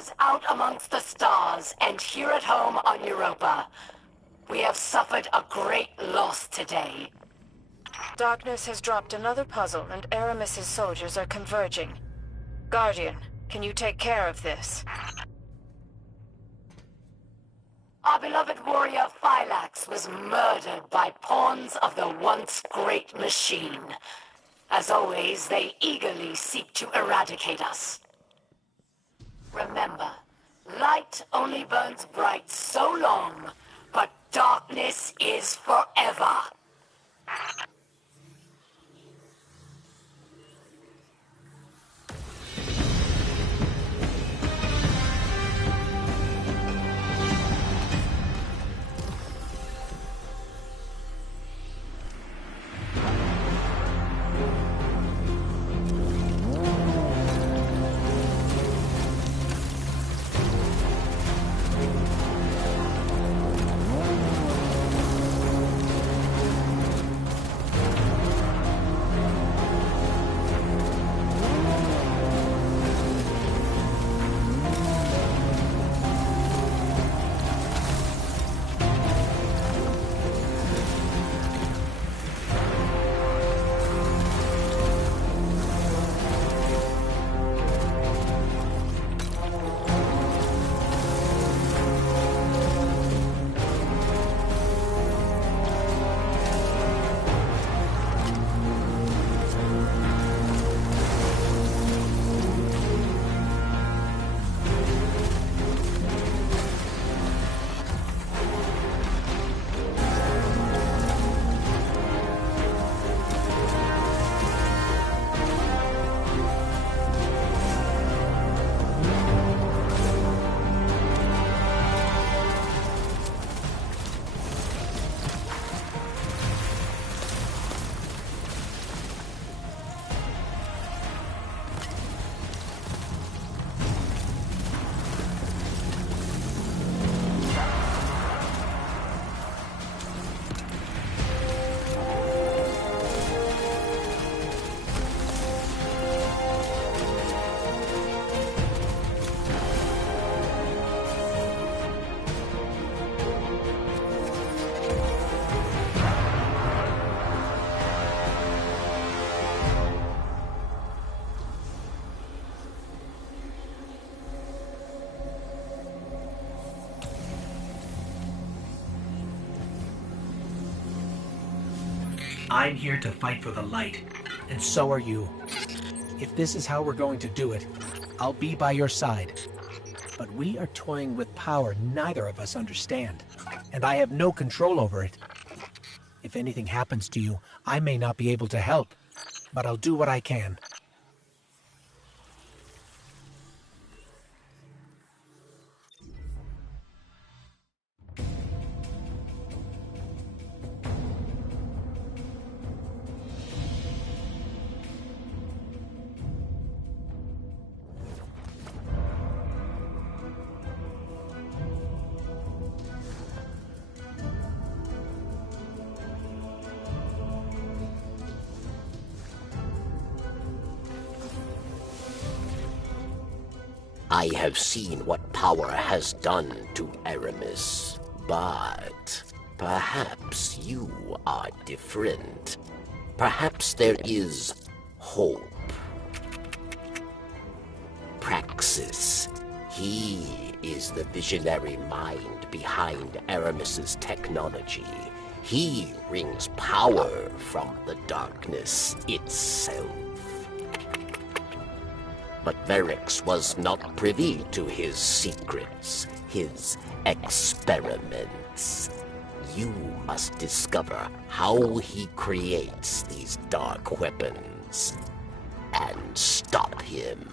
warriors out amongst the stars and here at home on Europa. We have suffered a great loss today. Darkness has dropped another puzzle, and Aramis's soldiers are converging. Guardian, can you take care of this? Our beloved warrior Phylax was murdered by pawns of the once great machine. As always, they eagerly seek to eradicate us. Remember, light only burns bright so long, but darkness is forever. I'm here to fight for the light. And so are you. If this is how we're going to do it, I'll be by your side. But we are toying with power neither of us understand, and I have no control over it. If anything happens to you, I may not be able to help, but I'll do what I can. I have seen what power has done to Aramis, but perhaps you are different. Perhaps there is hope. Praxis, he is the visionary mind behind Aramis's technology. He wrings power from the darkness itself. But Verix was not privy to his secrets, his experiments. You must discover how he creates these dark weapons and stop him.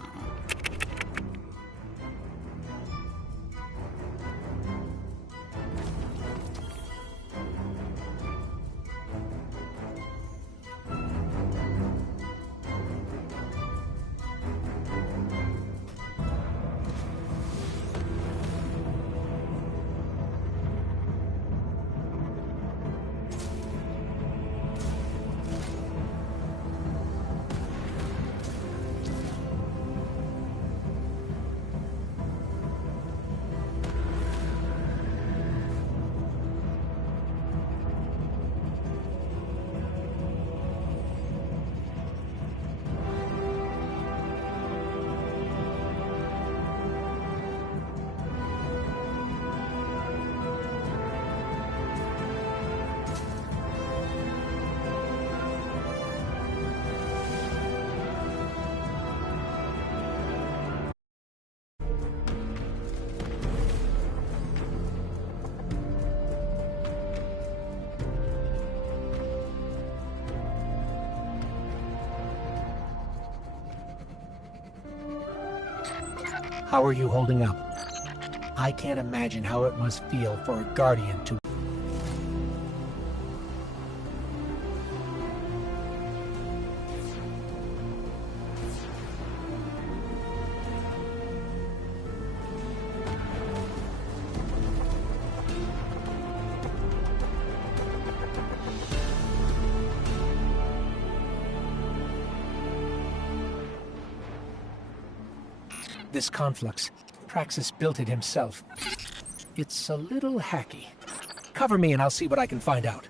How are you holding up? I can't imagine how it must feel for a Guardian to... This conflux, Praxis built it himself. It's a little hacky. Cover me and I'll see what I can find out.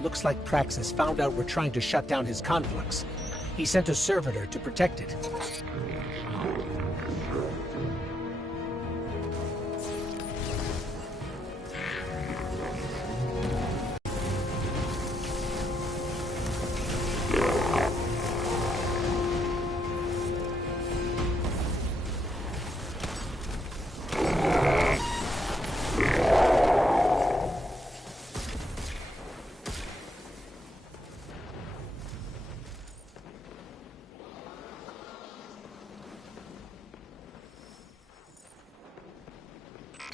Looks like Praxis found out we're trying to shut down his conflux. He sent a servitor to protect it.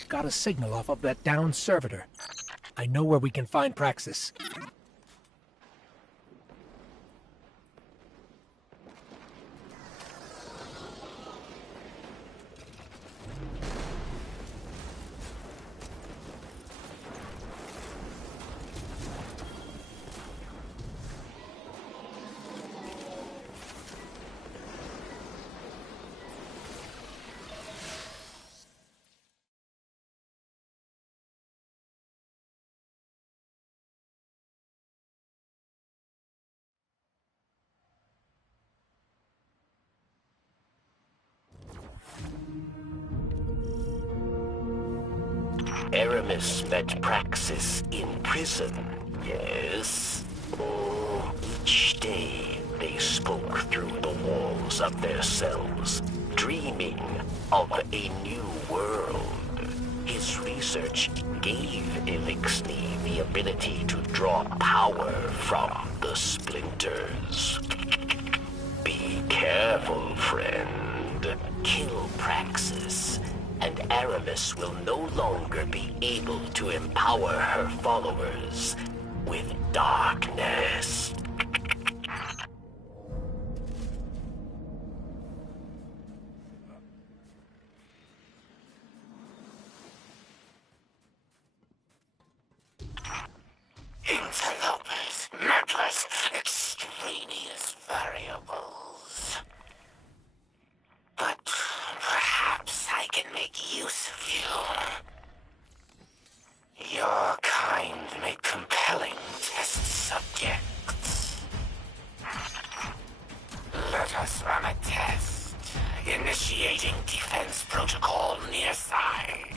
Got a signal off of that downed servitor. I know where we can find Praxis. Aramis met Praxis in prison, yes? Oh, each day they spoke through the walls of their cells, dreaming of a new world. His research gave Elixni the ability to draw power from the splinters. Be careful, friend. Kill Praxis, and Aramis will no longer be able to empower her followers with darkness. Interlopers, meddlers, extraneous variables. But perhaps I can make use of you. Your kind make compelling test subjects. Let us run a test. Initiating defense protocol near side.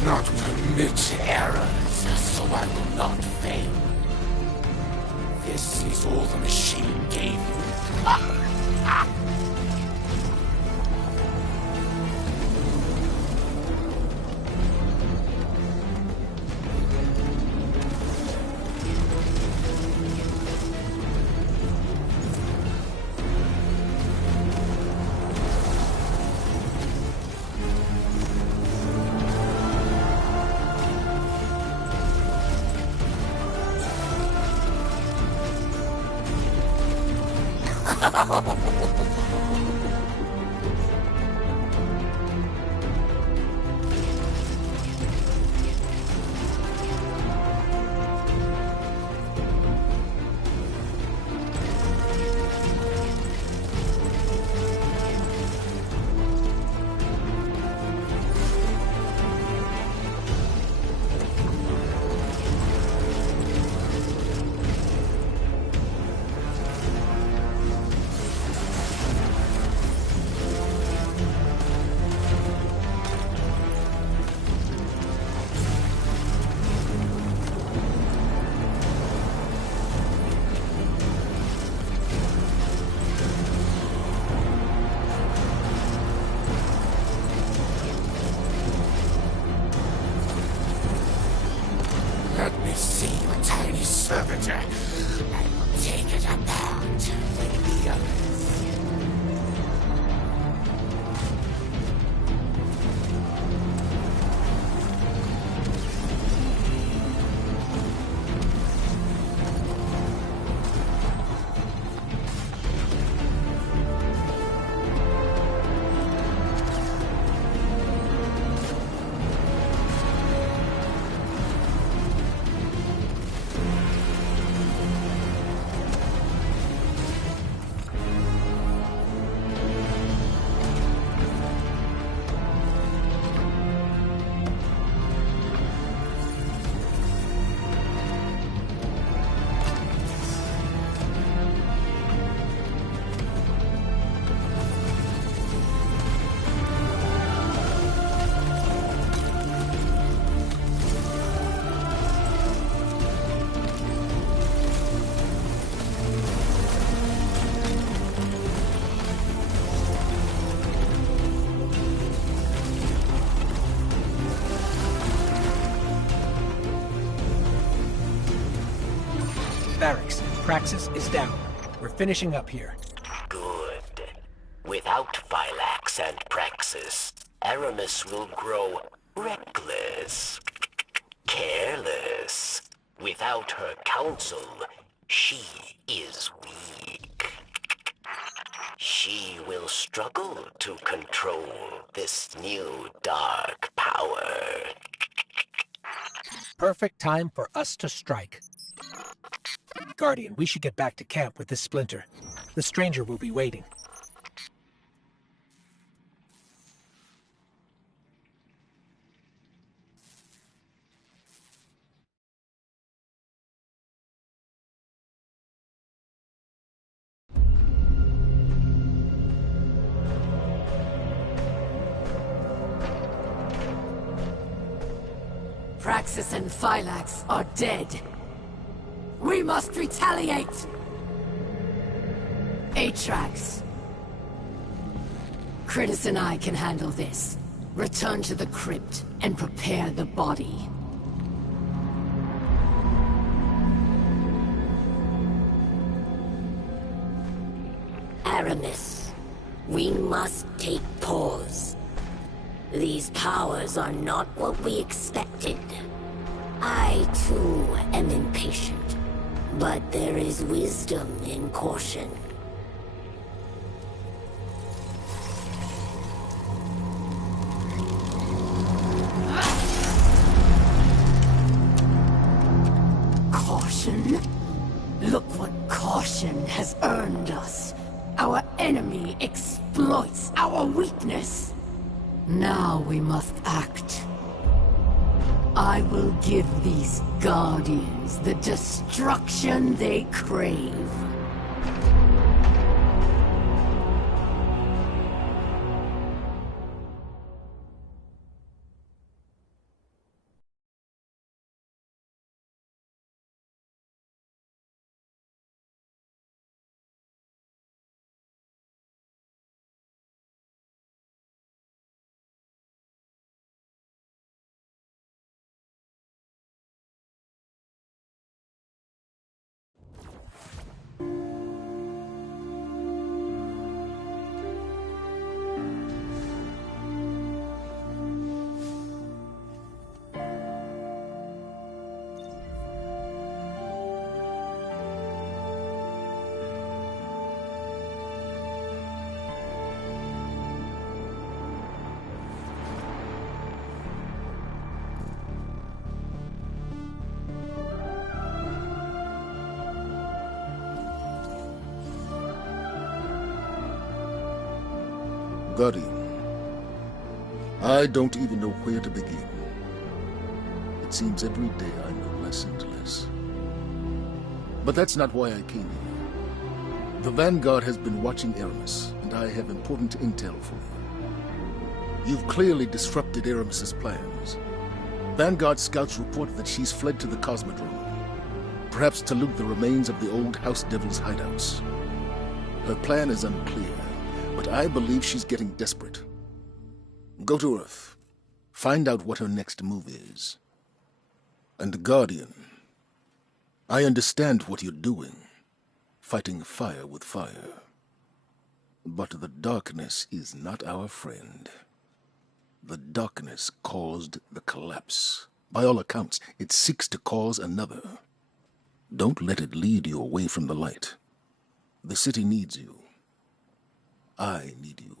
does not permit errors, so I will not fail. This is all the machine gave you. Let me see your tiny servitor. I will take it apart like the others. Barracks, Praxis is down. We're finishing up here. Good. Without Phylax and Praxis, Aramis will grow reckless, careless. Without her counsel, she is weak. She will struggle to control this new dark power. Perfect time for us to strike. Guardian, we should get back to camp with this splinter. The stranger will be waiting. Praxis and Phylax are dead. We must retaliate! Atrax. Critus and I can handle this. Return to the crypt and prepare the body. Aramis, we must take pause. These powers are not what we expected. I, too, am impatient. But there is wisdom in caution. Caution? Look what caution has earned us. Our enemy exploits our weakness. Now we must act. I will give these Guardians the destruction they crave. Guardian, I don't even know where to begin. It seems every day I know less and less. But that's not why I came here. The Vanguard has been watching Aramis, and I have important intel for you. You've clearly disrupted Aramis's plans. Vanguard scouts report that she's fled to the Cosmodrome, perhaps to loot the remains of the old House Devil's hideouts. Her plan is unclear, but I believe she's getting desperate. Go to Earth. Find out what her next move is. And Guardian, I understand what you're doing, fighting fire with fire. But the darkness is not our friend. The darkness caused the collapse. By all accounts, it seeks to cause another. Don't let it lead you away from the light. The city needs you. I need you.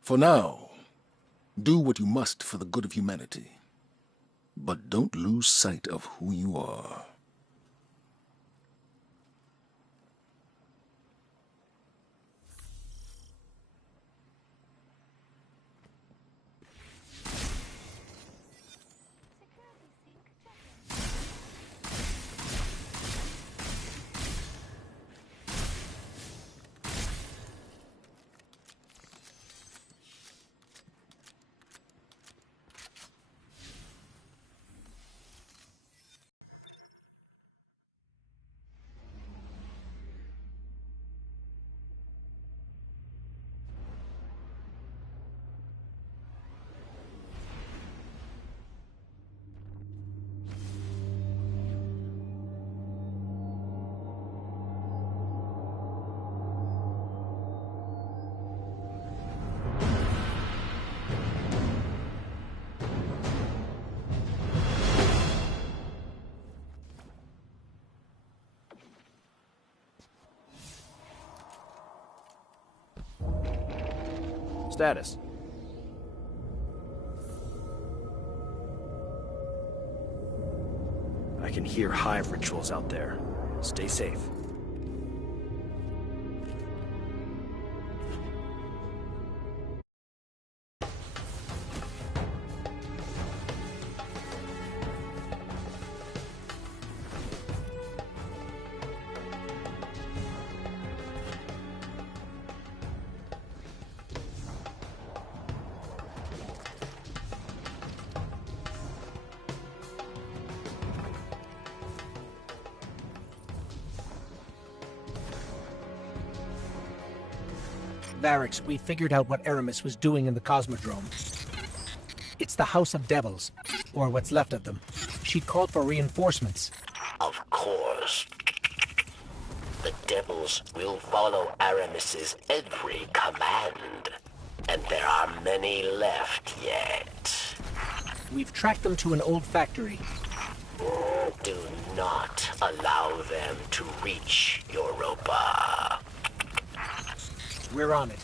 For now, do what you must for the good of humanity. But don't lose sight of who you are. Status. I can hear hive rituals out there. Stay safe. Varix, we figured out what Aramis was doing in the Cosmodrome. It's the House of Devils, or what's left of them. She called for reinforcements. Of course. The devils will follow Aramis's every command. And there are many left yet. We've tracked them to an old factory. Do not allow them to reach Europa. We're on it.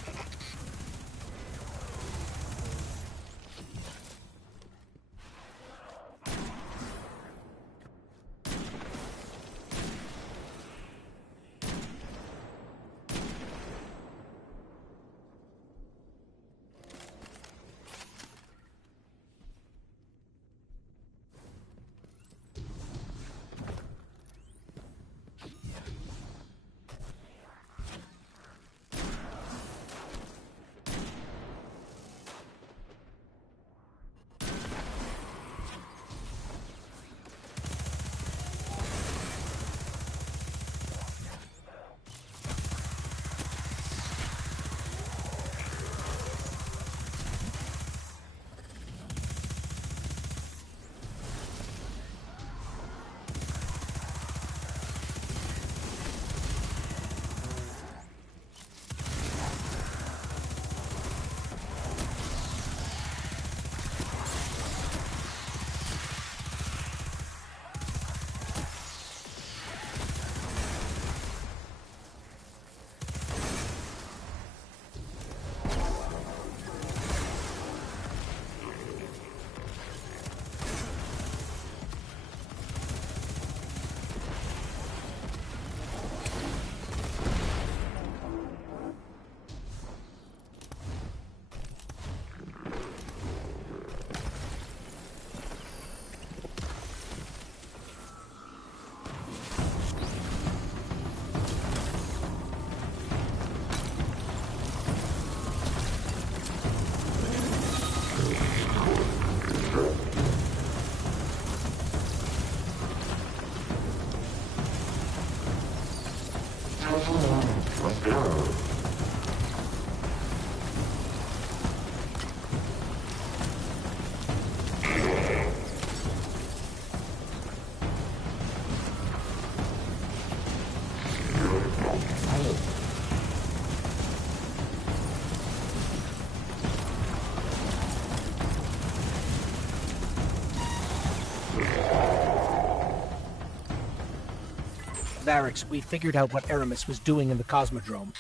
Varix, we figured out what Aramis was doing in the Cosmodrome.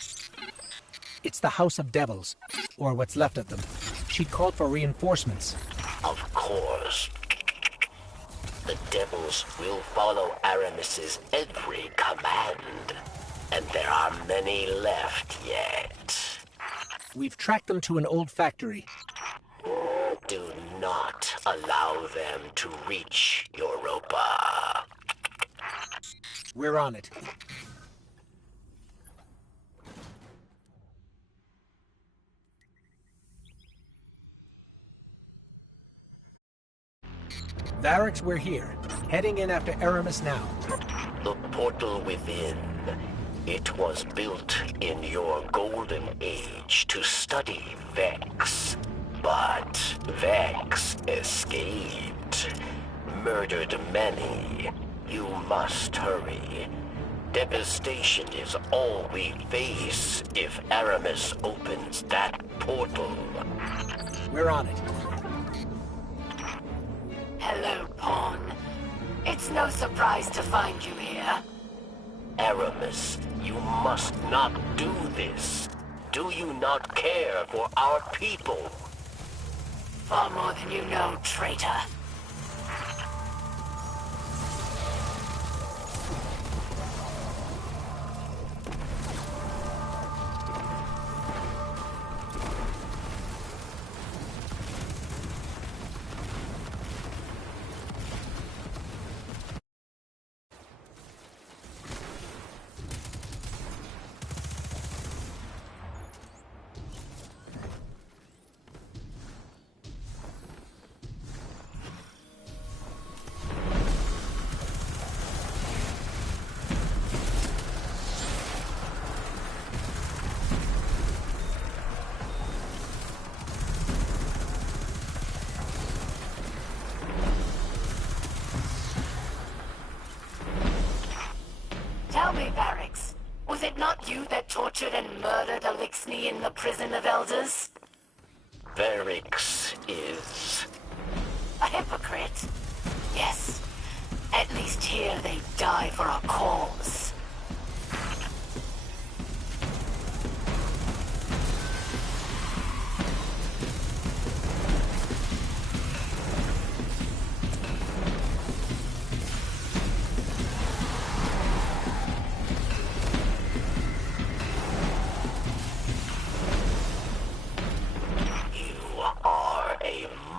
It's the House of Devils, or what's left of them. She called for reinforcements. Of course. The devils will follow Aramis's every command. And there are many left yet. We've tracked them to an old factory. Do not allow them to reach Europa. We're on it. Varix, we're here. Heading in after Aramis now. The portal within. It was built in your golden age to study Vex. But Vex escaped. Murdered many. You must hurry. Devastation is all we face if Aramis opens that portal. We're on it. Hello, Pawn. It's no surprise to find you here. Aramis, you must not do this. Do you not care for our people? Far more than you know, traitor. Tell me, Varix, was it not you that tortured and murdered Elixni in the Prison of Elders? Varix is... a hypocrite? Yes. At least here they die for a cause.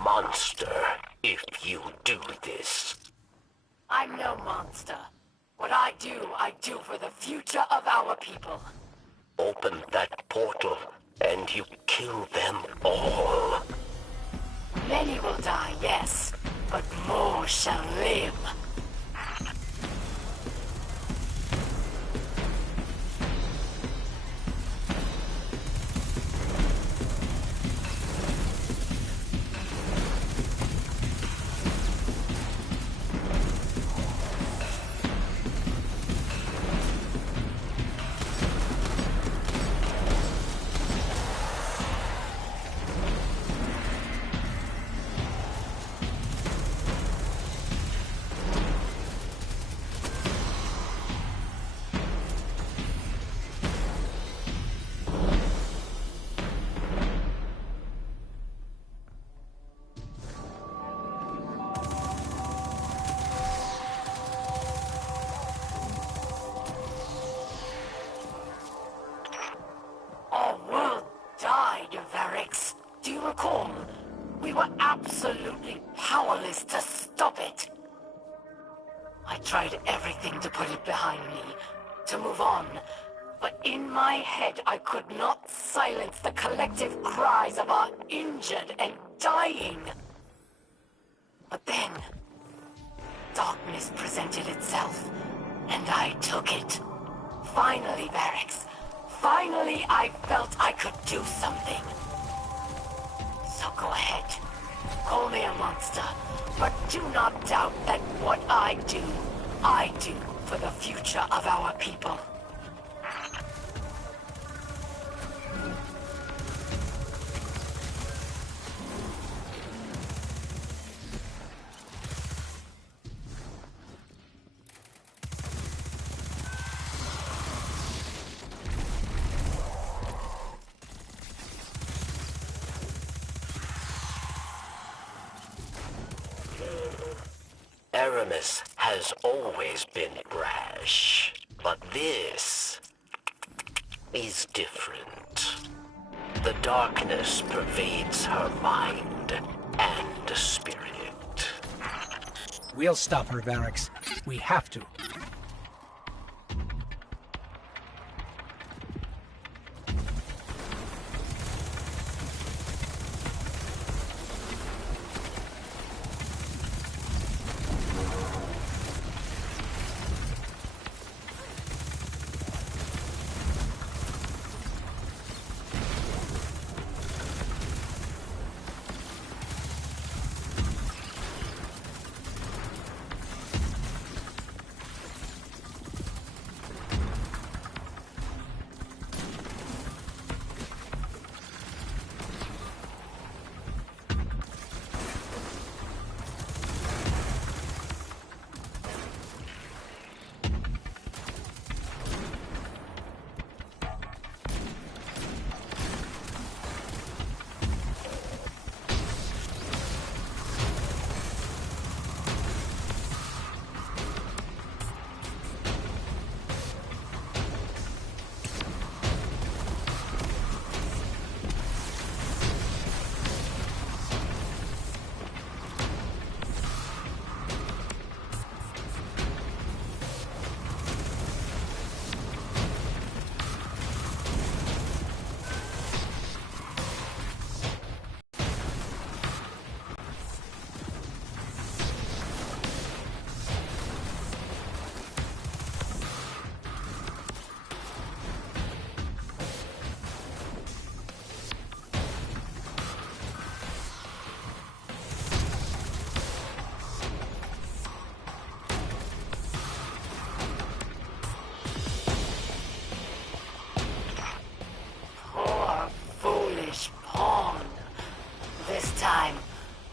Monster, if you do this. I'm no monster. What I do for the future of our people. Open that portal, and you kill them all. Many will die, yes, but more shall live. Our world died, Varix. Do you recall? We were absolutely powerless to stop it. I tried everything to put it behind me, to move on. But in my head, I could not silence the collective cries of our injured and dying. But then, darkness presented itself, and I took it. Finally, Varix. Finally, I felt I could do something. So go ahead. Call me a monster. But do not doubt that what I do for the future of our people. Aramis has always been brash, but this is different. The darkness pervades her mind and spirit. We'll stop her, Varix. We have to.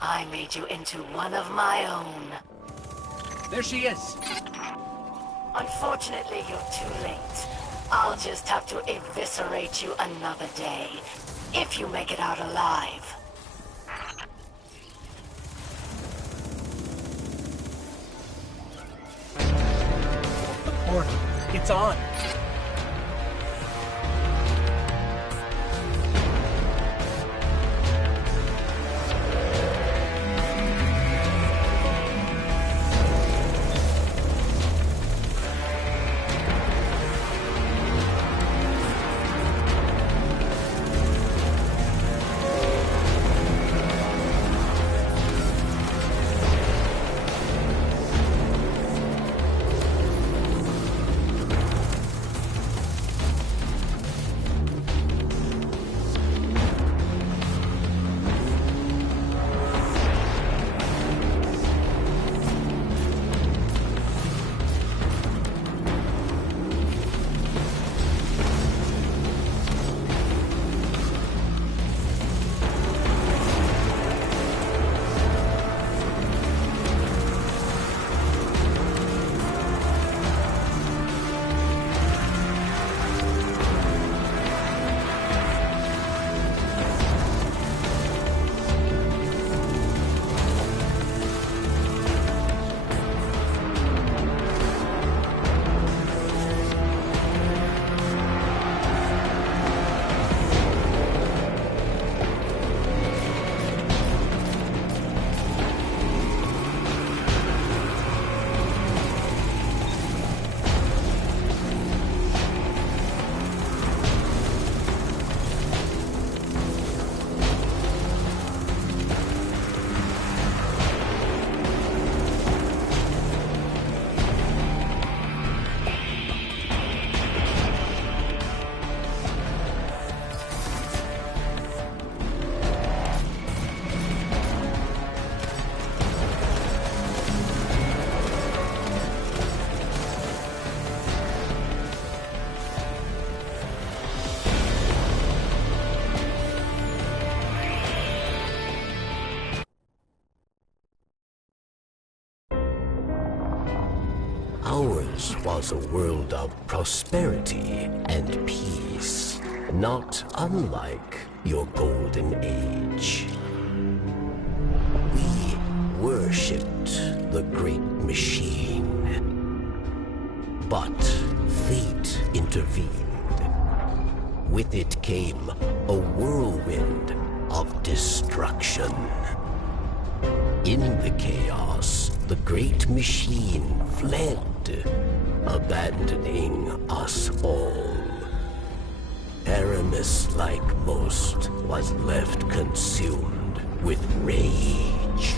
I made you into one of my own. There she is! Unfortunately, you're too late. I'll just have to eviscerate you another day, if you make it out alive. The portal. It's on! Ours was a world of prosperity and peace, not unlike your golden age. We worshipped the great machine. But fate intervened. With it came a whirlwind of destruction. In the chaos, the great machine fled, abandoning us all. Aramis, like most, was left consumed with rage.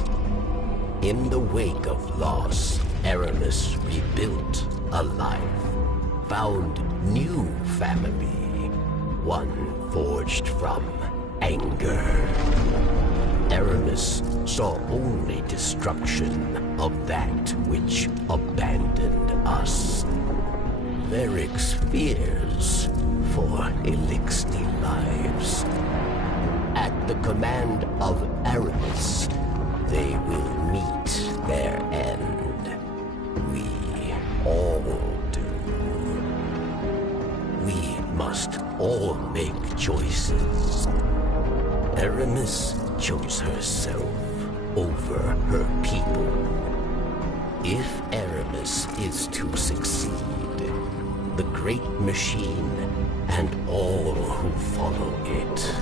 In the wake of loss, Aramis rebuilt a life, found new family, one forged from anger. Aramis saw only destruction of that which abandoned us. Varric's fears for Elixir lives. At the command of Aramis, they will meet their end. We all do. We must all make choices. Aramis chose herself over her people. If Aramis is to succeed, the great machine and all who follow it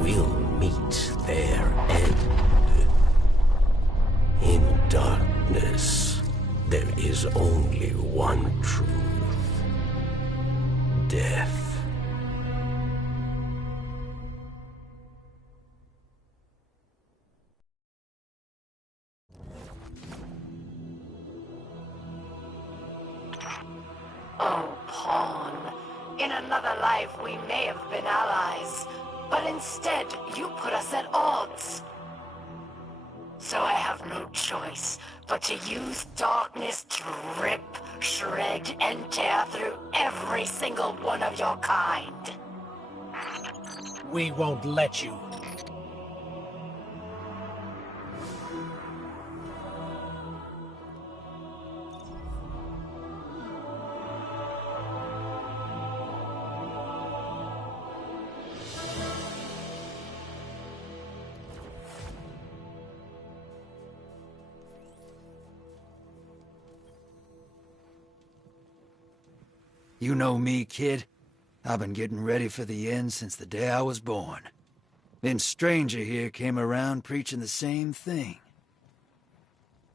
will meet their end. In darkness, there is only one truth. Death. Oh, Pawn. In another life, we may have been allies, but instead, you put us at odds. So I have no choice but to use darkness to rip, shred, and tear through every single one of your kind. We won't let you. You know me, kid. I've been getting ready for the end since the day I was born. Then Stranger here came around preaching the same thing.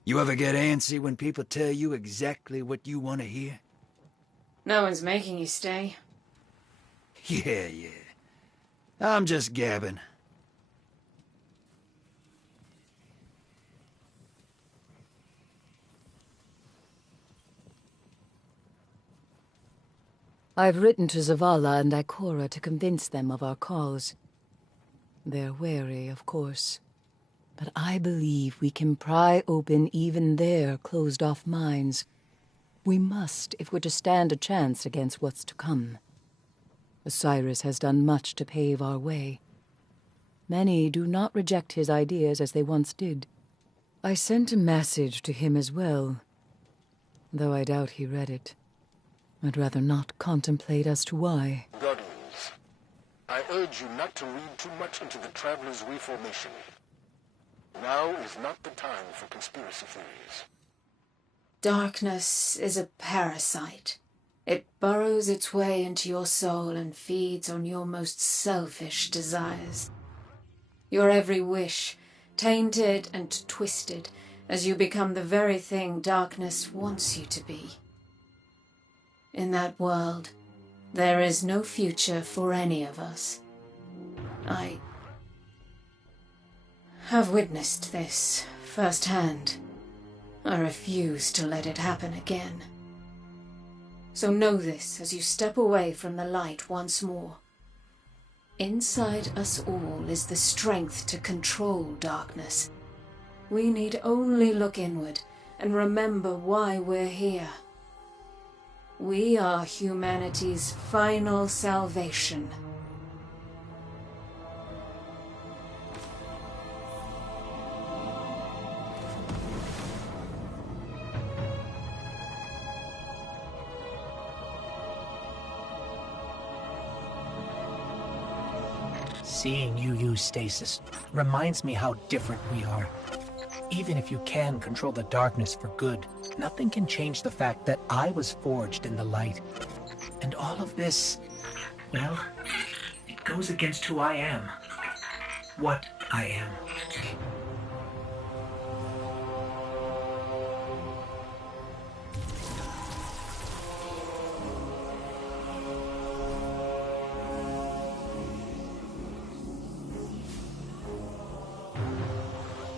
You ever get antsy when people tell you exactly what you want to hear? No one's making you stay. Yeah. I'm just gabbing. I've written to Zavala and Ikora to convince them of our cause. They're wary, of course. But I believe we can pry open even their closed-off minds. We must, if we're to stand a chance against what's to come. Osiris has done much to pave our way. Many do not reject his ideas as they once did. I sent a message to him as well, though I doubt he read it. I'd rather not contemplate as to why. Guardians, I urge you not to read too much into the Traveler's reformation. Now is not the time for conspiracy theories. Darkness is a parasite. It burrows its way into your soul and feeds on your most selfish desires. Your every wish, tainted and twisted, as you become the very thing darkness wants you to be. In that world, there is no future for any of us. I have witnessed this firsthand. I refuse to let it happen again. So know this as you step away from the light once more. Inside us all is the strength to control darkness. We need only look inward and remember why we're here. We are humanity's final salvation. Seeing you use stasis reminds me how different we are. Even if you can control the darkness for good, nothing can change the fact that I was forged in the light. And all of this, well, it goes against who I am. What I am.